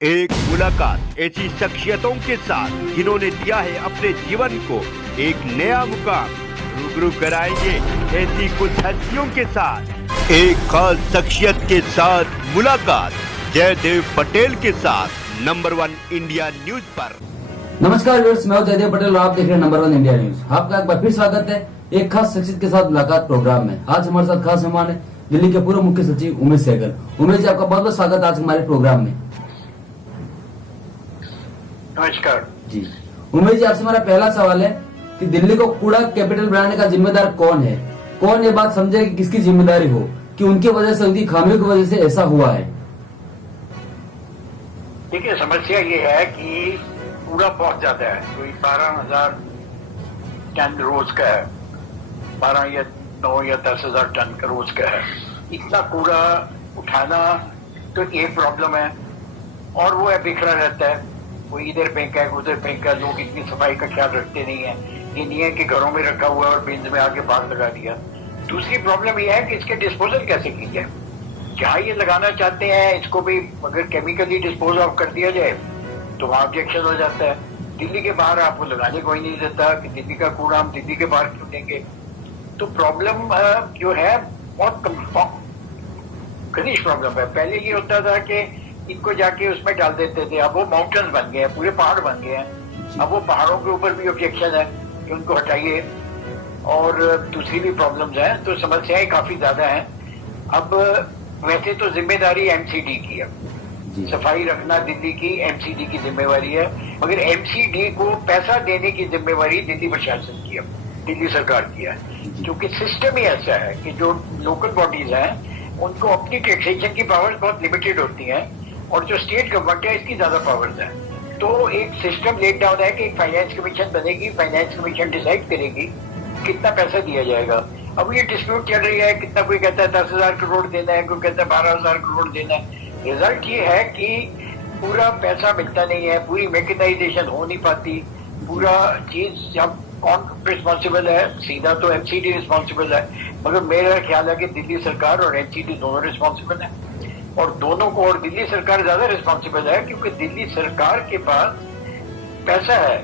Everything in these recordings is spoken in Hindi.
एक मुलाकात ऐसी शख्सियतों के साथ जिन्होंने दिया है अपने जीवन को एक नया मुकाम। रूबरू कराएंगे ऐसी कुछ हस्तियों के साथ एक खास शख्सियत के साथ मुलाकात जयदेव पटेल के साथ नंबर 1 इंडिया न्यूज पर। नमस्कार व्यूअर्स, मैं हूं जयदेव पटेल और आप देख रहे हैं नंबर 1 इंडिया न्यूज। आपका एक बार फिर स्वागत है एक खास शख्सियत के साथ मुलाकात प्रोग्राम में। आज हमारे साथ खास मेहमान है दिल्ली के पूर्व मुख्य सचिव उमेश सहगल। उमेश जी, आपका बहुत बहुत स्वागत आज हमारे प्रोग्राम में। नमस्कार जी उमेश जी, आपसे हमारा पहला सवाल है कि दिल्ली को कूड़ा कैपिटल बनाने का जिम्मेदार कौन है? कौन ये बात समझे कि किसकी जिम्मेदारी हो कि उनकी वजह से, उनकी खामियों की वजह से ऐसा हुआ है? देखिए, समस्या ये है कि कूड़ा बहुत ज्यादा है। कोई 12,000 टन रोज का है, 12 या 9 या 10,000 टन का रोज का है। इतना कूड़ा उठाना तो एक प्रॉब्लम है, और वो है बिखरा रहता है। कोई इधर फेंका है, उधर फेंका। लोग इतनी सफाई का ख्याल रखते नहीं है। ये नहीं है कि घरों में रखा हुआ है और बिन्स में आके बाहर लगा दिया। दूसरी प्रॉब्लम ये है कि इसके डिस्पोजल कैसे की जाए। जहाँ ये लगाना चाहते हैं इसको भी अगर केमिकली डिस्पोज ऑफ कर दिया जाए तो वहाँ ऑब्जेक्शन हो जाता है। दिल्ली के बाहर आपको लगाने कोई नहीं देता कि दिल्ली का कूड़ा हम दिल्ली के बाहर क्यों देंगे। तो प्रॉब्लम जो है बहुत घनिष्ठ प्रॉब्लम है। पहले ये होता था कि इनको जाके उसमें डाल देते थे, अब वो माउंटेन्स बन गए हैं, पूरे पहाड़ बन गए हैं। अब वो पहाड़ों के ऊपर भी ऑब्जेक्शन है कि उनको हटाइए, और दूसरी भी प्रॉब्लम्स हैं। तो समस्याएं काफी ज्यादा हैं। अब वैसे तो जिम्मेदारी एमसीडी की है, सफाई रखना दिल्ली की एमसीडी की जिम्मेवारी है, मगर एमसीडी को पैसा देने की जिम्मेवारी दिल्ली प्रशासन की है, दिल्ली सरकार की है। क्योंकि सिस्टम ही ऐसा है कि जो लोकल बॉडीज हैं उनको अपनी टैक्सेशन की पावर्स बहुत लिमिटेड होती हैं, और जो स्टेट गवर्नमेंट है इसकी ज्यादा पावर्स है। तो एक सिस्टम लेट डाउन है कि एक फाइनेंस कमीशन बनेगी, फाइनेंस कमीशन डिसाइड करेगी कितना पैसा दिया जाएगा। अब ये डिस्प्यूट चल रही है, कितना कोई कहता है 10,000 करोड़ देना है, कोई कहता है 12,000 करोड़ देना है। रिजल्ट ये है कि पूरा पैसा मिलता नहीं है, पूरी मैकेनाइजेशन हो नहीं पाती, पूरा चीज जब कौन रिस्पॉन्सिबल है, सीधा तो एमसीडी रिस्पॉन्सिबल है, मगर मेरा ख्याल है कि दिल्ली सरकार और एमसीडी दोनों रिस्पॉन्सिबल है। और दोनों को, और दिल्ली सरकार ज्यादा रिस्पॉन्सिबल है क्योंकि दिल्ली सरकार के पास पैसा है,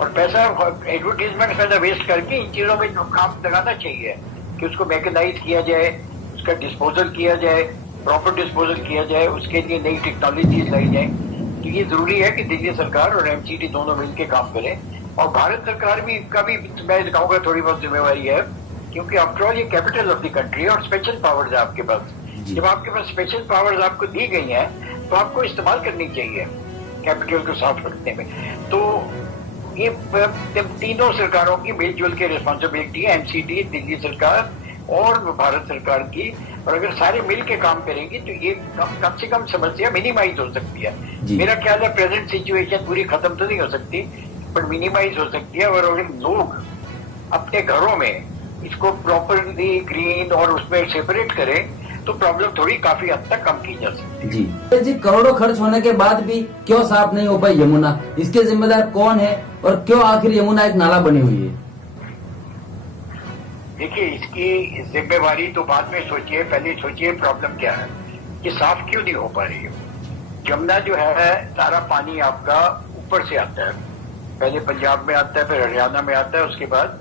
और पैसा एडवर्टीजमेंट पैसा वेस्ट करके इन चीजों में काम लगाना चाहिए कि उसको मैकेनाइज किया जाए, उसका डिस्पोजल किया जाए, प्रॉपर डिस्पोजल किया जाए, उसके लिए नई टेक्नोलॉजीज लाई जाए। तो ये जरूरी है कि दिल्ली सरकार और एमसीडी दोनों मिलकर काम करें। और भारत सरकार भी का भी मैं कहूँगा थोड़ी बहुत जिम्मेवारी है, क्योंकि आफ्टर ऑल ये कैपिटल ऑफ द कंट्री और स्पेशल पावर्स है आपके पास। जब आपके पास स्पेशल पावर्स आपको दी गई हैं तो आपको इस्तेमाल करनी चाहिए कैपिटल को साफ रखने में। तो ये तीनों सरकारों की मिलजुल के रिस्पॉन्सिबिलिटी है, एमसीडी, दिल्ली सरकार और भारत सरकार की। और अगर सारे मिल के काम करेंगे तो ये कम से कम समस्या मिनिमाइज हो सकती है। मेरा ख्याल है प्रेजेंट सिचुएशन पूरी खत्म तो नहीं हो सकती, पर मिनिमाइज हो सकती है। और अगर लोग अपने घरों में इसको प्रॉपरली ग्रीन और उसमें सेपरेट करें तो प्रॉब्लम थोड़ी काफी हद तक कम की जा सकती है। जी करोड़ों खर्च होने के बाद भी क्यों साफ नहीं हो पाई यमुना? इसके जिम्मेदार कौन है और क्यों आखिर यमुना एक नाला बनी हुई है? देखिए, इसकी जिम्मेवारी तो बाद में सोचिए, पहले सोचिए प्रॉब्लम क्या है कि साफ क्यों नहीं हो पा रही है। यमुना जो है सारा पानी आपका ऊपर से आता है, पहले पंजाब में आता है, फिर हरियाणा में आता है, उसके बाद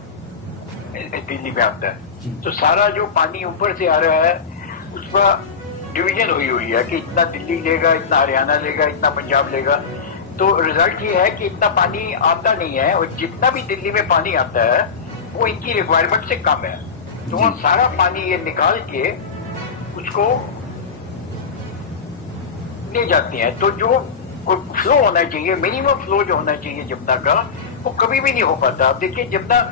दिल्ली में आता है। तो सारा जो पानी ऊपर से आ रहा है उसका डिवीजन हुई है कि इतना दिल्ली लेगा, इतना हरियाणा लेगा, इतना पंजाब लेगा। तो रिजल्ट ये है कि इतना पानी आता नहीं है, और जितना भी दिल्ली में पानी आता है वो इनकी रिक्वायरमेंट से कम है। तो वो सारा पानी ये निकाल के उसको ले जाती हैं। तो जो फ्लो होना चाहिए, मिनिमम फ्लो जो होना चाहिए जमुना का, वो कभी भी नहीं हो पाता। आप देखिए, जमुना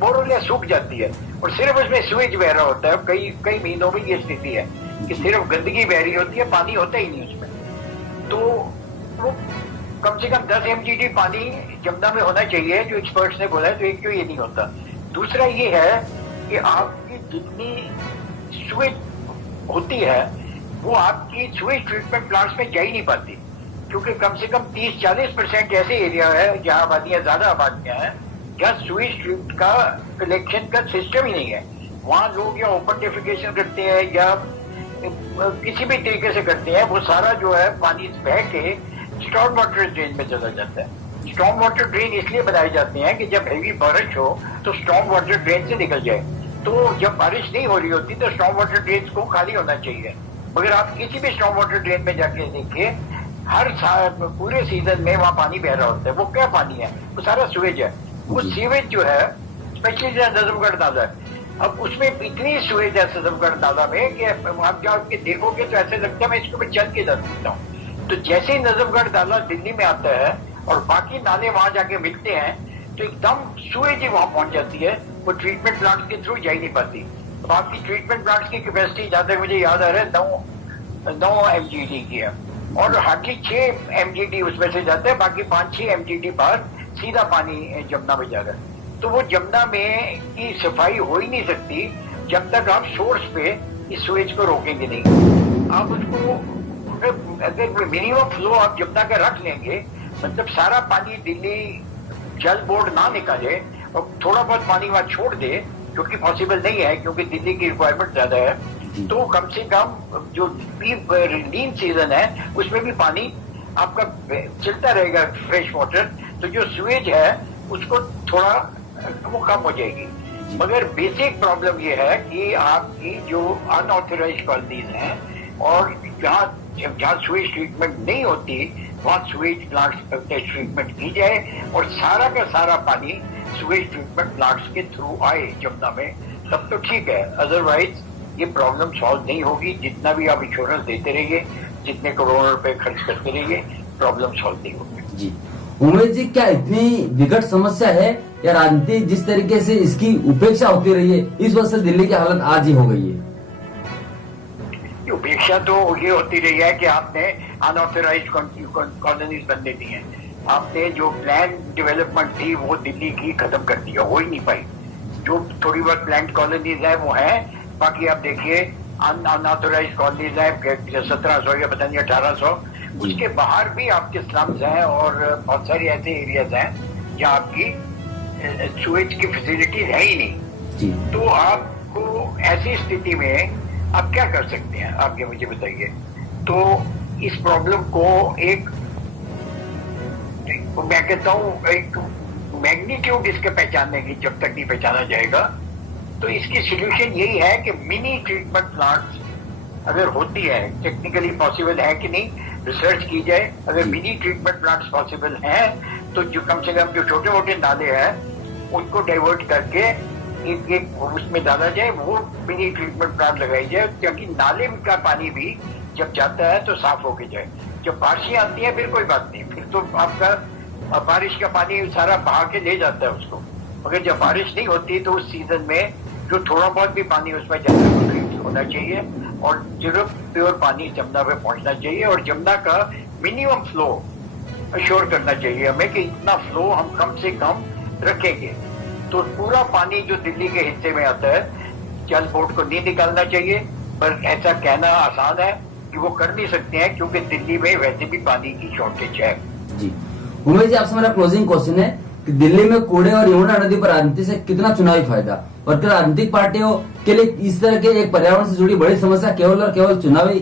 मोरले सूख जाती है और सिर्फ उसमें स्विच बह रहा होता है। कई महीनों में ये स्थिति है कि सिर्फ गंदगी बह रही होती है, पानी होता ही नहीं उसमें। तो वो कम से कम 10 mgd पानी जमुना में होना चाहिए, जो एक्सपर्ट्स ने बोला है। तो एक तो ये नहीं होता। दूसरा ये है कि आपकी जितनी स्विच होती है वो आपकी स्विच ट्रीटमेंट प्लांट्स में जा ही नहीं पाती, क्योंकि कम से कम 30-40% ऐसे एरिया है जहाँ आबादियां ज्यादा आबादियां हैं, जहाँ स्वीट का कलेक्शन का सिस्टम ही नहीं है। वहाँ लोग या ओपन डेफिकेशन करते हैं या किसी भी तरीके से करते हैं, वो सारा जो है पानी बह के स्टॉर्म वाटर ड्रेन में चला जाता है। स्टॉर्म वाटर ड्रेन इसलिए बनाए जाते हैं कि जब हेवी बारिश हो तो स्टॉर्म वाटर ड्रेन से निकल जाए। तो जब बारिश नहीं हो रही होती तो स्टॉर्म वाटर ड्रेन को खाली होना चाहिए। मगर आप किसी भी स्टॉर्म वाटर ड्रेन में जाके देखिए, हर साल पूरे सीजन में वहाँ पानी बह रहा होता है। वो क्या पानी है? वो सारा सीवेज है। वो सीवेज जो है, स्पेशली नजफगढ़ नाला है, अब उसमें इतनी सीवेज है नजफगढ़ नाला में कि आप जाके देखोगे तो ऐसे लगता है मैं इसको मैं चल के जा सकता हूँ। तो जैसे ही नजफगढ़ नाला दिल्ली में आता है और बाकी नाले वहां जाके मिलते हैं तो एकदम सीवेज ही वहां पहुंच जाती है, वो ट्रीटमेंट प्लांट के थ्रू जा ही नहीं पाती। तो आपकी ट्रीटमेंट प्लांट की कैपेसिटी जहां तक मुझे याद आ रहा है 9 MGD की है, और हार्डली 6 MGD उसमें से जाते हैं, बाकी 5-6 MGD बाहर सीधा पानी जमुना में जा रहा है। तो वो जमुना में की सफाई हो ही नहीं सकती जब तक आप सोर्स पे इस स्वेज को रोकेंगे नहीं। आप उसको अगर मिनिमम फ्लो आप जमुना का रख लेंगे, मतलब सारा पानी दिल्ली जल बोर्ड ना निकाले और थोड़ा बहुत पानी वहां छोड़ दे, क्योंकि पॉसिबल नहीं है क्योंकि दिल्ली की रिक्वायरमेंट ज्यादा है, तो कम से कम जो लीन सीजन है उसमें भी पानी आपका चलता रहेगा फ्रेश वाटर। तो जो सीवेज है उसको थोड़ा वो कम हो जाएगी। मगर बेसिक प्रॉब्लम ये है कि आपकी जो अनऑथराइज्ड कॉलोनीज हैं और जहाँ सीवेज ट्रीटमेंट नहीं होती वहाँ सीवेज प्लांट्स ट्रीटमेंट की जाए और सारा का सारा पानी सीवेज ट्रीटमेंट प्लांट्स के थ्रू आए जमुना में, तब तो ठीक है। अदरवाइज ये प्रॉब्लम सॉल्व नहीं होगी। जितना भी आप इंश्योरेंस देते रहिए, जितने करोड़ों रुपए खर्च करते रहिए, प्रॉब्लम सॉल्व नहीं होगी। जी उमेश जी, क्या इतनी विकट समस्या है या राजनीति जिस तरीके से इसकी उपेक्षा होती रही है इस वजह से दिल्ली की हालत आज ही हो गई है? उपेक्षा तो ये होती रही है कि आपने अनऑथराइज्ड कॉलोनीज बनने दी हैं। आपने जो प्लान डेवलपमेंट थी वो दिल्ली की खत्म कर दिया, हो ही नहीं पाई। जो थोड़ी बहुत प्लान कॉलोनीज है वो है, बाकी आप देखिए अनऑथराइज्ड कॉलोनीज है 1700 या पता नहीं 1800, उसके बाहर भी आपके स्लम्स हैं और बहुत सारे ऐसे एरियाज हैं जहाँ आपकी सीवेज की फैसिलिटी है ही नहीं। तो आपको ऐसी स्थिति में आप क्या कर सकते हैं, आप ये मुझे बताइए। तो इस प्रॉब्लम को एक मैं कहता हूँ एक मैग्नीट्यूड इसके पहचानने की जब तक नहीं पहचाना जाएगा, तो इसकी सोल्यूशन यही है कि मिनी ट्रीटमेंट प्लांट्स अगर होती है, टेक्निकली पॉसिबल है कि नहीं, रिसर्च की जाए। अगर मिनी ट्रीटमेंट प्लांट्स पॉसिबल हैं तो जो कम से कम जो छोटे मोटे नाले हैं उनको डाइवर्ट करके एक उसमें डाला जाए, वो मिनी ट्रीटमेंट प्लांट लगाई जाए, क्योंकि नाले का पानी भी जब जाता है तो साफ होके जाए। जब बारिशें आती हैं फिर कोई बात नहीं, फिर तो आपका बारिश का पानी सारा बहा के ले जाता है उसको। मगर जब बारिश नहीं होती तो उस सीजन में जो थोड़ा बहुत भी पानी उसमें जाता है वो ट्रीट होना चाहिए और जरूर प्योर पानी जमुना पे पहुंचना चाहिए और जमुना का मिनिमम फ्लो अश्योर करना चाहिए हमें कि इतना फ्लो हम कम से कम रखेंगे। तो पूरा पानी जो दिल्ली के हिस्से में आता है जल बोर्ड को नहीं निकालना चाहिए, पर ऐसा कहना आसान है कि वो कर नहीं सकते हैं क्योंकि दिल्ली में वैसे भी पानी की शॉर्टेज है। जी उमेश जी, आपसे मेरा क्लोजिंग क्वेश्चन है कि दिल्ली में कूड़े और यमुना नदी पर राजनीति से कितना चुनावी फायदा, और क्या राजनीतिक पार्टियों के लिए इस तरह के एक पर्यावरण से जुड़ी बड़ी समस्या केवल और केवल चुनावी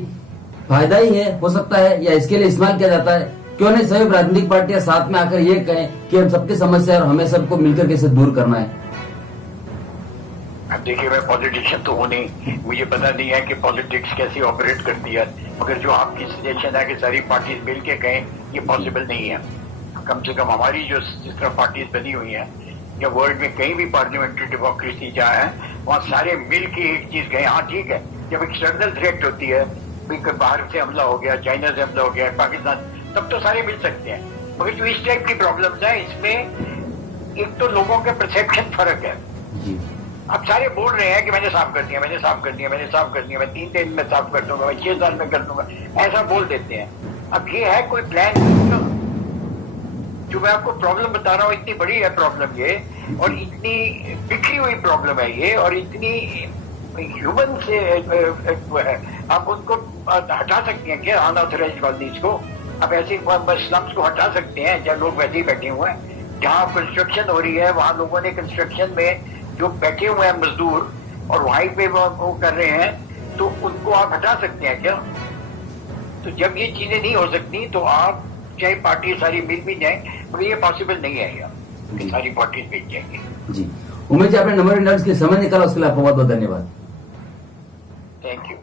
फायदा ही है हो सकता है, या इसके लिए इस्तेमाल किया जाता है? क्यों नहीं सभी राजनीतिक पार्टियां साथ में आकर ये कहें कि हम सबकी समस्या और हमें सबको मिलकर कैसे दूर करना है? अब देखिए, मैं पॉलिटिशियन तो हूँ नहीं, मुझे पता नहीं है कि पॉलिटिक्स कैसे ऑपरेट करती है, मगर जो आपकी सजेशन है कि सारी पार्टीज मिल के कहें, ये पॉसिबल नहीं है। कम से कम हमारी जो जिस तरह पार्टीज बनी हुई हैं या वर्ल्ड में कहीं भी पार्लियामेंट्री डेमोक्रेसी जहाँ है वहाँ सारे मिल के एक चीज कहें। हाँ ठीक है, जब एक्सटर्नल थ्रेट होती है, बाहर से हमला हो गया, चाइना से हमला हो गया, पाकिस्तान, तब तो सारे मिल सकते हैं। मगर जो इस टाइप की प्रॉब्लम्स है इसमें एक तो लोगों के परसेप्शन फर्क है। अब सारे बोल रहे हैं कि मैंने साफ कर दिया, मैंने साफ कर दिया, मैंने साफ कर दिया, मैं 3 दिन में साफ कर दूंगा, मैं 6 साल में कर दूंगा, ऐसा बोल देते हैं। अब ये है कोई प्लान? जो मैं आपको प्रॉब्लम बता रहा हूँ इतनी बड़ी है प्रॉब्लम ये, और इतनी बिखरी हुई प्रॉब्लम है ये, और इतनी ह्यूमन से है। आप उनको हटा सकते हैं क्या, अनऑथराइज्ड कॉलोनीज को? आप ऐसे स्लम्स को हटा सकते हैं जहाँ लोग वैसे ही बैठे हुए हैं। जहाँ कंस्ट्रक्शन हो रही है वहाँ लोगों ने कंस्ट्रक्शन में जो बैठे हुए हैं मजदूर और वहीं पे वो कर रहे हैं, तो उनको आप हटा सकते हैं क्या? तो जब ये चीजें नहीं हो सकती तो आप चाहे पार्टी सारी मिल भी जाए, तो ये पॉसिबल नहीं है यार कि सारी पार्टी मिल जाएंगी। जी, उमेश जी, आपने नंबर इंडिया के समय निकाला, उसके लिए आपको बहुत बहुत धन्यवाद। Thank you.